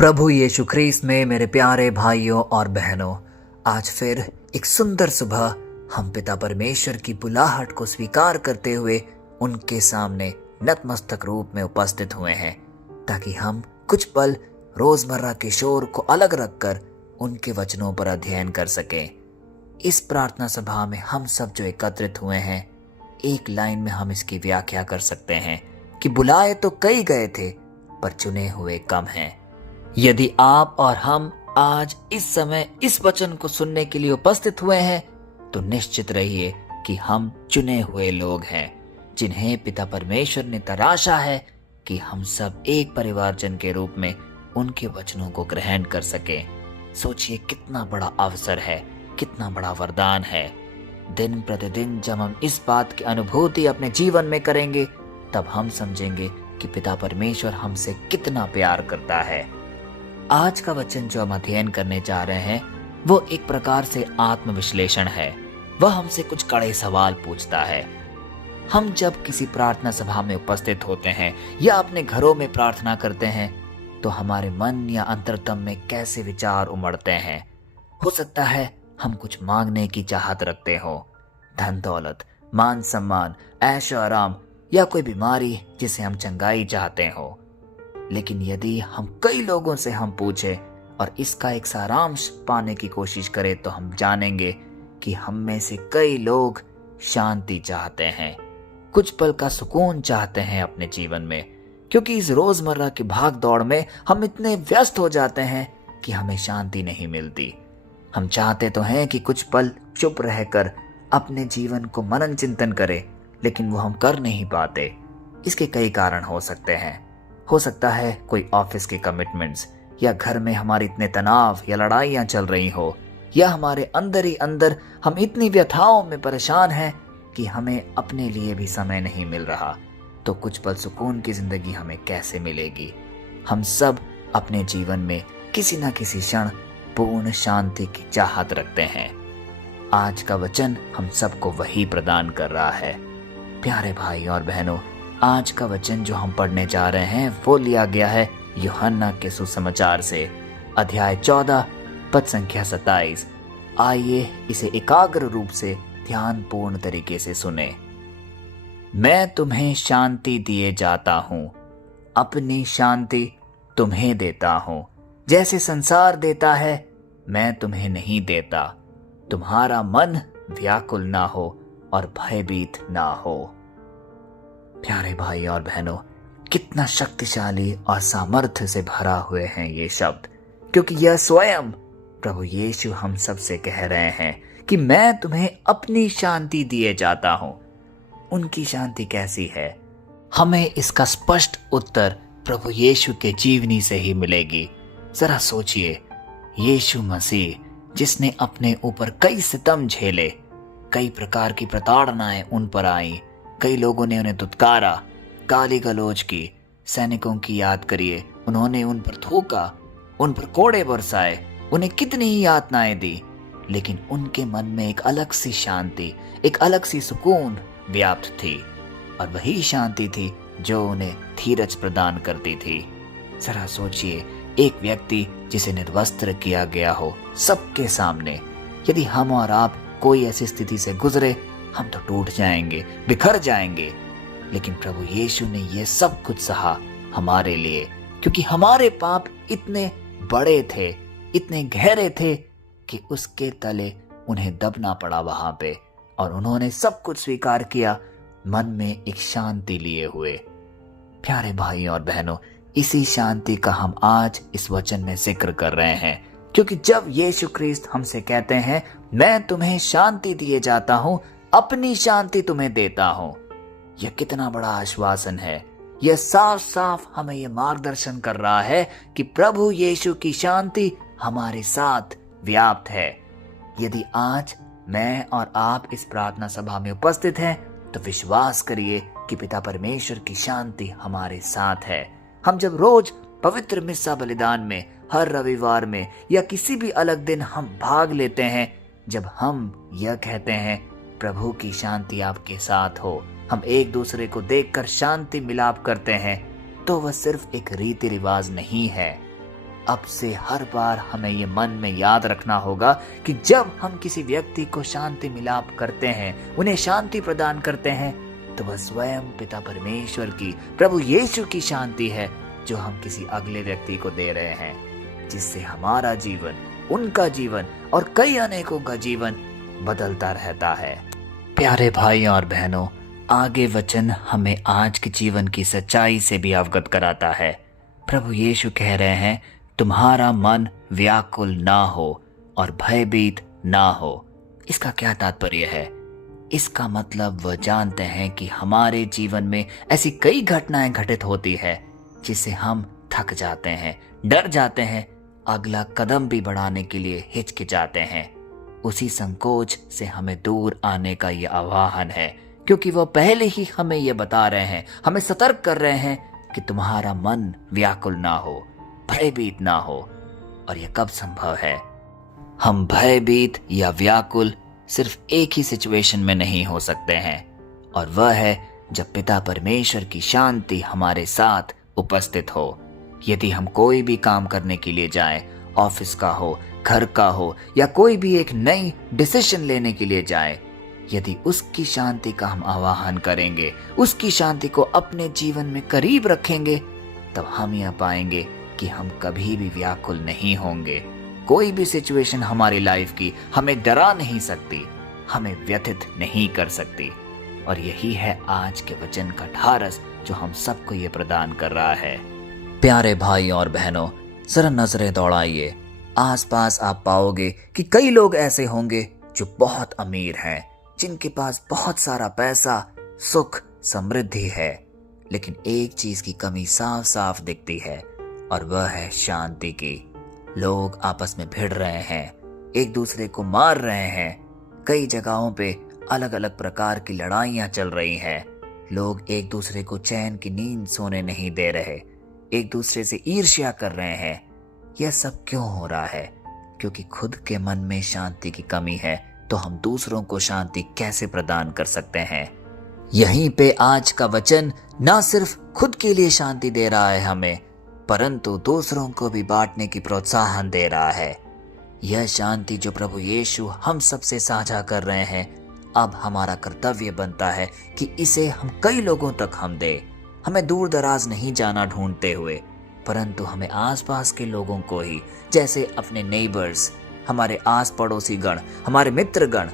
प्रभु यीशु ख्रीस्त में मेरे प्यारे भाइयों और बहनों, आज फिर एक सुंदर सुबह हम पिता परमेश्वर की बुलाहट को स्वीकार करते हुए उनके सामने नतमस्तक रूप में उपस्थित हुए हैं, ताकि हम कुछ पल रोजमर्रा के शोर को अलग रखकर उनके वचनों पर अध्ययन कर सकें। इस प्रार्थना सभा में हम सब जो एकत्रित हुए हैं, एक लाइन में हम इसकी व्याख्या कर सकते हैं कि बुलाए तो कई गए थे, पर चुने हुए कम हैं। यदि आप और हम आज इस समय इस वचन को सुनने के लिए उपस्थित हुए हैं, तो निश्चित रहिए कि हम चुने हुए लोग हैं, जिन्हें पिता परमेश्वर ने तराशा है कि हम सब एक परिवारजन के रूप में उनके वचनों को ग्रहण कर सकें। सोचिए कितना बड़ा अवसर है, कितना बड़ा वरदान है। दिन प्रतिदिन जब हम इस बात की अनुभूति अपने जीवन में करेंगे, तब हम समझेंगे कि पिता परमेश्वर हमसे कितना प्यार करता है। आज का वचन जो हम अध्ययन करने जा रहे हैं, वो एक प्रकार से आत्मविश्लेषण है। वह हमसे कुछ कड़े सवाल पूछता है। हम जब किसी प्रार्थना सभा में उपस्थित होते हैं या अपने घरों में प्रार्थना करते हैं, तो हमारे मन या अंतरतम में कैसे विचार उमड़ते हैं। हो सकता है हम कुछ मांगने की चाहत रखते हो, धन दौलत, मान सम्मान, ऐश आराम या कोई बीमारी जिसे हम चंगाई चाहते हो। लेकिन यदि हम कई लोगों से हम पूछें और इसका एक सारांश पाने की कोशिश करें, तो हम जानेंगे कि हम में से कई लोग शांति चाहते हैं, कुछ पल का सुकून चाहते हैं अपने जीवन में, क्योंकि इस रोजमर्रा की भाग दौड़ में हम इतने व्यस्त हो जाते हैं कि हमें शांति नहीं मिलती। हम चाहते तो हैं कि कुछ पल चुप रहकर अपने जीवन को मनन चिंतन करें, लेकिन वो हम कर नहीं पाते। इसके कई कारण हो सकते हैं। हो सकता है कोई ऑफिस के कमिटमेंट्स, या घर में हमारे इतने तनाव या लड़ाइयाँ चल रही हो, या हमारे अंदर ही अंदर हम इतनी व्यथाओं में परेशान हैं कि हमें अपने लिए भी समय नहीं मिल रहा। तो कुछ पल सुकून की जिंदगी हमें कैसे मिलेगी। हम सब अपने जीवन में किसी न किसी क्षण पूर्ण शांति की चाहत रखते हैं। आज का वचन हम सबको वही प्रदान कर रहा है। प्यारे भाई और बहनों, आज का वचन जो हम पढ़ने जा रहे हैं, वो लिया गया है यूहन्ना के सुसमाचार से, अध्याय 14 पद संख्या 27। आइए इसे एकाग्र रूप से ध्यानपूर्ण तरीके से सुने। मैं तुम्हें शांति दिए जाता हूँ, अपनी शांति तुम्हें देता हूँ। जैसे संसार देता है, मैं तुम्हें नहीं देता। तुम्हारा मन व्याकुल ना हो और भयभीत ना हो। प्यारे भाई और बहनों, कितना शक्तिशाली और सामर्थ्य से भरा हुए हैं ये शब्द, क्योंकि यह स्वयं प्रभु यीशु हम सब से कह रहे हैं कि मैं तुम्हें अपनी शांति दिए जाता हूं। उनकी शांति कैसी है? हमें इसका स्पष्ट उत्तर प्रभु यीशु के जीवनी से ही मिलेगी। जरा सोचिए, यीशु मसीह जिसने अपने ऊपर कई सितम झेले, कई प्रकार की प्रताड़नाएं उन पर आई, कई लोगों ने उन्हें दुत्कारा, गाली गलौज की। सैनिकों की याद करिए, उन्होंने उन पर थूका, उन पर कोड़े बरसाए, उन्हें कितनी ही यातनाएं दी, लेकिन उनके मन में एक अलग सी शांति, एक अलग सी सुकून व्याप्त थी। और वही शांति थी जो उन्हें धीरज प्रदान करती थी। जरा सोचिए, एक व्यक्ति जिसे निर्वस्त्र किया गया हो सबके सामने, यदि हम और आप कोई ऐसी स्थिति से गुजरे, हम तो टूट जाएंगे, बिखर जाएंगे। लेकिन प्रभु यीशु ने यह सब कुछ सहा हमारे लिए, क्योंकि हमारे पाप इतने बड़े थे, इतने गहरे थे कि उसके तले उन्हें दबना पड़ा वहां पे, और उन्होंने सब कुछ स्वीकार किया, मन में एक शांति लिए हुए। प्यारे भाई और बहनों, इसी शांति का हम आज इस वचन में जिक्र कर रहे हैं, क्योंकि जब यीशु ख्रीस्त हमसे कहते हैं, मैं तुम्हें शांति दिए जाता हूं, अपनी शांति तुम्हें देता हूं, यह कितना बड़ा आश्वासन है। यह साफ साफ हमें यह मार्गदर्शन कर रहा है कि प्रभु यीशु की शांति हमारे साथ व्याप्त है। यदि आज मैं और आप इस प्रार्थना सभा में उपस्थित हैं, तो विश्वास करिए कि पिता परमेश्वर की शांति हमारे साथ है। हम जब रोज पवित्र मिस्सा बलिदान में, हर रविवार में या किसी भी अलग दिन हम भाग लेते हैं, जब हम यह कहते हैं, प्रभु की शांति आपके साथ हो, हम एक दूसरे को देखकर शांति मिलाप करते हैं, तो वह सिर्फ एक रीति रिवाज नहीं है। अब से हर बार हमें ये मन में याद रखना होगा कि जब हम किसी व्यक्ति को शांति मिलाप करते हैं, उन्हें शांति प्रदान करते हैं, तो वह स्वयं पिता परमेश्वर की, प्रभु यीशु की शांति है जो हम किसी अगले व्यक्ति को दे रहे हैं, जिससे हमारा जीवन, उनका जीवन और कई अनेकों का जीवन बदलता रहता है। प्यारे भाइयों और बहनों, आगे वचन हमें आज के जीवन की सच्चाई से भी अवगत कराता है। प्रभु यीशु कह रहे हैं, तुम्हारा मन व्याकुल ना हो और भयभीत ना हो। इसका क्या तात्पर्य है? इसका मतलब वह जानते हैं कि हमारे जीवन में ऐसी कई घटनाएं घटित होती है जिससे हम थक जाते हैं, डर जाते हैं, अगला कदम भी बढ़ाने के लिए हिचकिचाते हैं। उसी संकोच से हमें दूर आने का ये आह्वान है, क्योंकि वह पहले ही हमें ये बता रहे हैं, हमें सतर्क कर रहे हैं कि तुम्हारा मन व्याकुल ना हो, भयभीत ना हो। और यह कब संभव है? हम भयभीत या व्याकुल सिर्फ एक ही सिचुएशन में नहीं हो सकते हैं, और वह है जब पिता परमेश्वर की शांति हमारे साथ उपस्थित हो। यदि हम कोई भी काम करने के लिए जाएं, ऑफिस का हो, घर का हो, या कोई भी एक नई डिसीजन लेने के लिए जाएं, यदि उसकी शांति का हम आह्वान करेंगे, उसकी शांति को अपने जीवन में करीब रखेंगे, तब हम यह पाएंगे कि हम कभी भी व्याकुल नहीं होंगे। कोई भी सिचुएशन हमारी लाइफ की हमें डरा नहीं सकती, हमें व्यथित नहीं कर सकती। और यही है आज के वचन का ढारस जो हम सबको ये प्रदान कर रहा है। प्यारे भाइयों और बहनों, जरा नजरें दौड़ाइए। आसपास आप पाओगे कि कई लोग ऐसे होंगे जो बहुत अमीर हैं, जिनके पास बहुत सारा पैसा, सुख, समृद्धि है, लेकिन एक चीज की कमी साफ साफ दिखती है, और वह है शांति की। लोग आपस में भिड़ रहे हैं, एक दूसरे को मार रहे हैं, कई जगहों पे अलग अलग प्रकार की लड़ाइयां चल रही हैं। लोग एक दूसरे को चैन की नींद सोने नहीं दे रहे, एक दूसरे से ईर्ष्या कर रहे हैं। यह सब क्यों हो रहा है? क्योंकि खुद के मन में शांति की कमी है, तो हम दूसरों को शांति कैसे प्रदान कर सकते हैं? यहीं पे आज का वचन ना सिर्फ खुद के लिए शांति दे रहा है हमें, परंतु दूसरों को भी बांटने की प्रोत्साहन दे रहा है। यह शांति जो प्रभु यीशु हम सबसे साझा कर रहे हैं, अब हमारा कर्तव्य बनता है कि इसे हम कई लोगों तक हम दें। हमें दूर दराज नहीं जाना ढूंढते हुए, परंतु हमें आसपास के लोगों को ही, जैसे अपने नेबर्स, हमारे आस पड़ोसी गण, हमारे मित्र गण,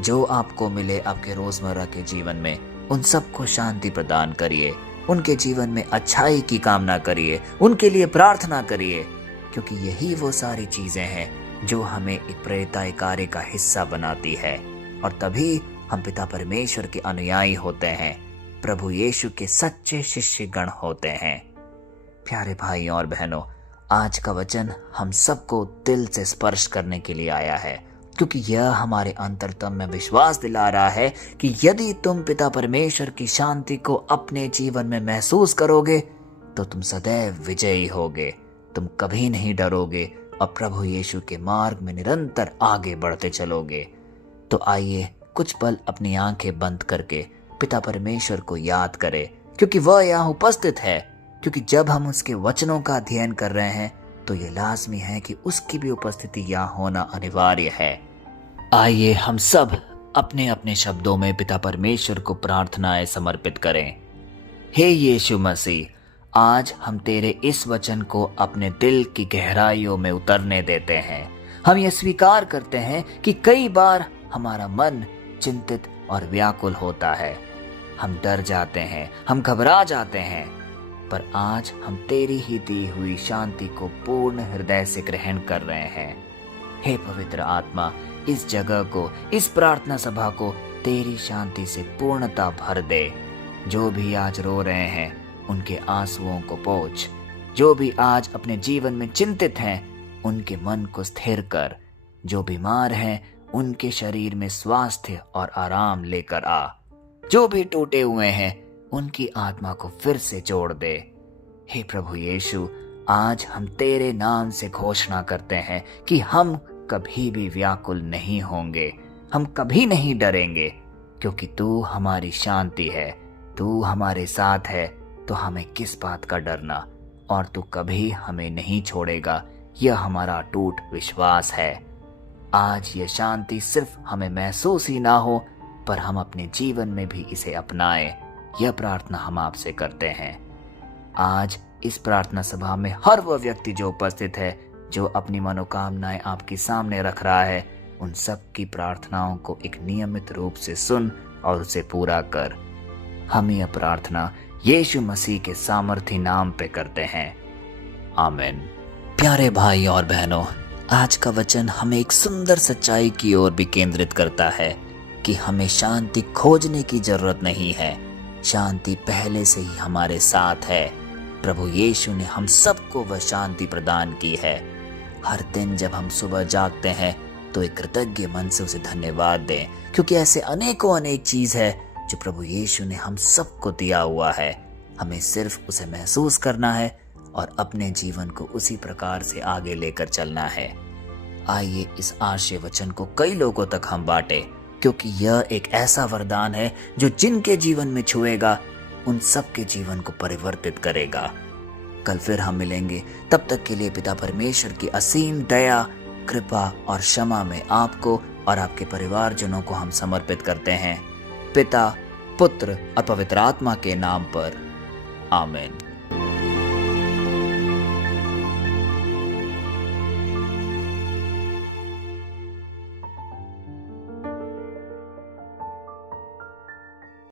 जो आपको मिले आपके रोजमर्रा के जीवन में, उन सबको शांति प्रदान करिए। उनके जीवन में अच्छाई की कामना करिए, उनके लिए प्रार्थना करिए, क्योंकि यही वो सारी चीजें हैं जो हमें एक प्रेरिताई कार्य का हिस्सा बनाती है, और तभी हम पिता परमेश्वर के अनुयायी होते हैं, प्रभु यीशु के सच्चे शिष्य गण होते हैं। प्यारे भाइयों और बहनों, आज का वचन हम सबको दिल से स्पर्श करने के लिए आया है, क्योंकि यह हमारे अंतरतम में विश्वास दिला रहा है कि यदि तुम पिता परमेश्वर की शांति को अपने जीवन में महसूस करोगे, तो तुम सदैव विजयी होगे, तुम कभी नहीं डरोगे और प्रभु यीशु के मार्ग में निरंतर आगे बढ़ते चलोगे। तो आइए कुछ पल अपनी आंखें बंद करके पिता परमेश्वर को याद करें, क्योंकि वह यहाँ उपस्थित है। क्योंकि जब हम उसके वचनों का अध्ययन कर रहे हैं, तो ये लाजमी है कि उसकी भी उपस्थिति यहाँ होना अनिवार्य है। आइए हम सब अपने अपने शब्दों में पिता परमेश्वर को प्रार्थनाएं समर्पित करें। हे यीशु मसीह, आज हम तेरे इस वचन को अपने दिल की गहराइयों में उतरने देते हैं। हम ये स्वीकार करते हैं कि कई बार हमारा मन चिंतित और व्याकुल होता है, हम डर जाते हैं, हम घबरा जाते हैं, पर आज हम तेरी ही दी हुई शांति को पूर्ण हृदय से ग्रहण कर रहे हैं। हे पवित्र आत्मा, इस जगह को, इस प्रार्थना सभा को तेरी शांति से पूर्णता भर दे। जो भी आज रो रहे हैं, उनके आंसुओं को पोंछ। जो भी आज अपने जीवन में चिंतित हैं, उनके मन को स्थिर कर। जो बीमार हैं, उनके शरीर में स्वास्थ्य और आराम लेकर आ। जो भी टूटे हुए हैं, उनकी आत्मा को फिर से जोड़ दे। हे प्रभु यीशु, आज हम तेरे नाम से घोषणा करते हैं कि हम कभी भी व्याकुल नहीं होंगे, हम कभी नहीं डरेंगे, क्योंकि तू हमारी शांति है, तू हमारे साथ है, तो हमें किस बात का डरना। और तू कभी हमें नहीं छोड़ेगा, यह हमारा अटूट विश्वास है। आज ये शांति सिर्फ हमें महसूस ही ना हो, पर हम अपने जीवन में भी इसे अपनाएं, यह प्रार्थना हम आपसे करते हैं। आज इस प्रार्थना सभा में हर वह व्यक्ति जो उपस्थित है, जो अपनी मनोकामनाएं आपके सामने रख रहा है, उन सब की प्रार्थनाओं को एक नियमित रूप से सुन और उसे पूरा कर। हम यह प्रार्थना यीशु मसीह के सामर्थी नाम पे करते हैं, आमीन। प्यारे भाई और बहनों, आज का वचन हमें एक सुंदर सच्चाई की ओर भी केंद्रित करता है कि हमें शांति खोजने की जरूरत नहीं है, शांति पहले से ही हमारे साथ है। प्रभु यीशु ने हम सबको वह शांति प्रदान की है। हर दिन जब हम सुबह जागते हैं तो एक कृतज्ञ मन से उसे धन्यवाद दें, क्योंकि ऐसे अनेक चीज है जो प्रभु यीशु ने हम सबको दिया हुआ है। हमें सिर्फ उसे महसूस करना है और अपने जीवन को उसी प्रकार से आगे लेकर चलना है। आइए इस आशय वचन को कई लोगों तक हम बांटे, क्योंकि यह एक ऐसा वरदान है जो जिनके जीवन में छुएगा उन सबके जीवन को परिवर्तित करेगा। कल फिर हम मिलेंगे, तब तक के लिए पिता परमेश्वर की असीम दया, कृपा और क्षमा में आपको और आपके परिवारजनों को हम समर्पित करते हैं, पिता, पुत्र और पवित्र आत्मा के नाम पर, आमीन।